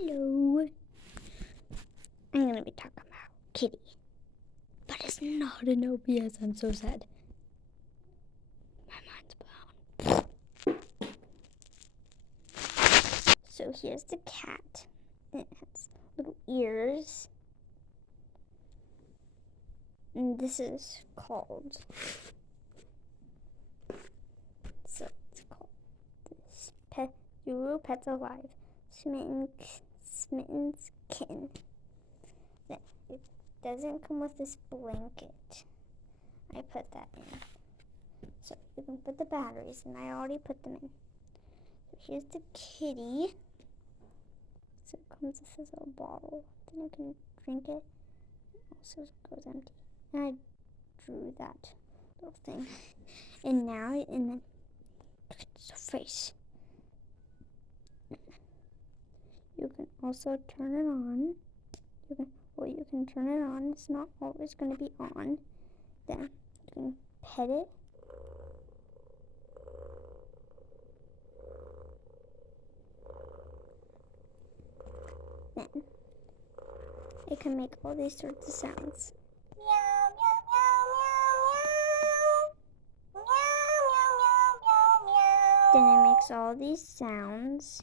Hello. I'm going to be talking about Kitty. But it's not an OBS. I'm so sad. My mind's blown. So here's the cat. It has little ears. And this is called... So it's called this Pet Euro Pets Alive Smitten's Kitten. Then it doesn't come with this blanket. I put that in. So you can put the batteries, and I already put them in. So here's the kitty. So it comes with this little bottle. Then you can drink it. It also goes empty. And I drew that little thing. And now, and then look at its face. You can also turn it on. You can turn it on. It's not always going to be on. Then you can pet it. Then it can make all these sorts of sounds. Then it makes all these sounds.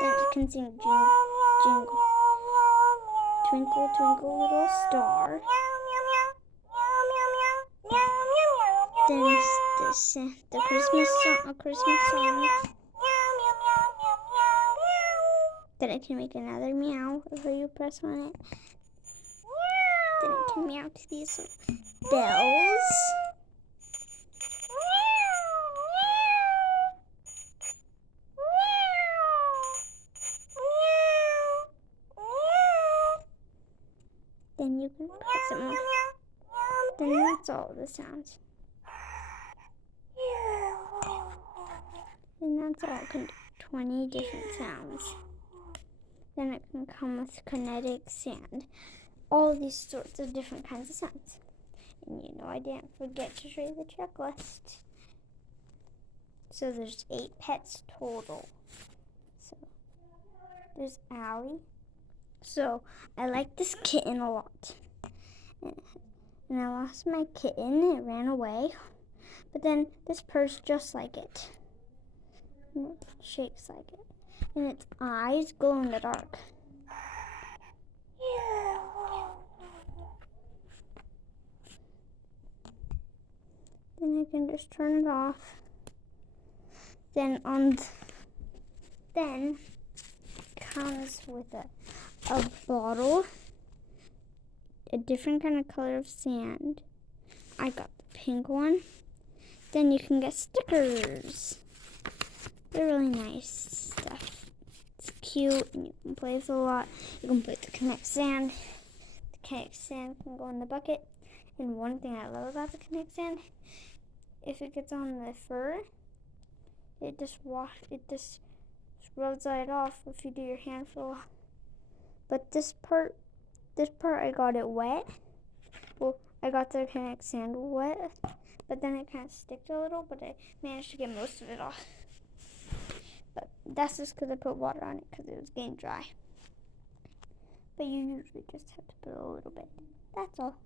Then you can sing jingle. Twinkle, twinkle, little star. Then the Christmas song, a Christmas song. Then it can make another meow if you press on it. Then it can meow to these bells. Then you can put some more. Then that's all the sounds. And that's all 20 different sounds. Then it can come with kinetic sand. All these sorts of different kinds of sounds. And you know, I didn't forget to show you the checklist. So there's 8 pets total. So there's Allie. So I like this kitten a lot. And I lost my kitten. It ran away. But then this purse just like it. And it shakes like it. And its eyes glow in the dark. Then I can just turn it off. Then comes with a bottle, a different kind of color of sand. I got the pink one. Then you can get stickers. They're really nice stuff. It's cute and you can play with it a lot. You can put the Kinetic Sand. The Kinetic Sand can go in the bucket. And one thing I love about the Kinetic Sand, if it gets on the fur, it just rubs it off if you do your hand for a while. But this part I got it wet. Well, I got the Kinetic Sand wet, but then it kind of sticked a little, but I managed to get most of it off. But that's just because I put water on it because it was getting dry. But you usually just have to put a little bit. That's all.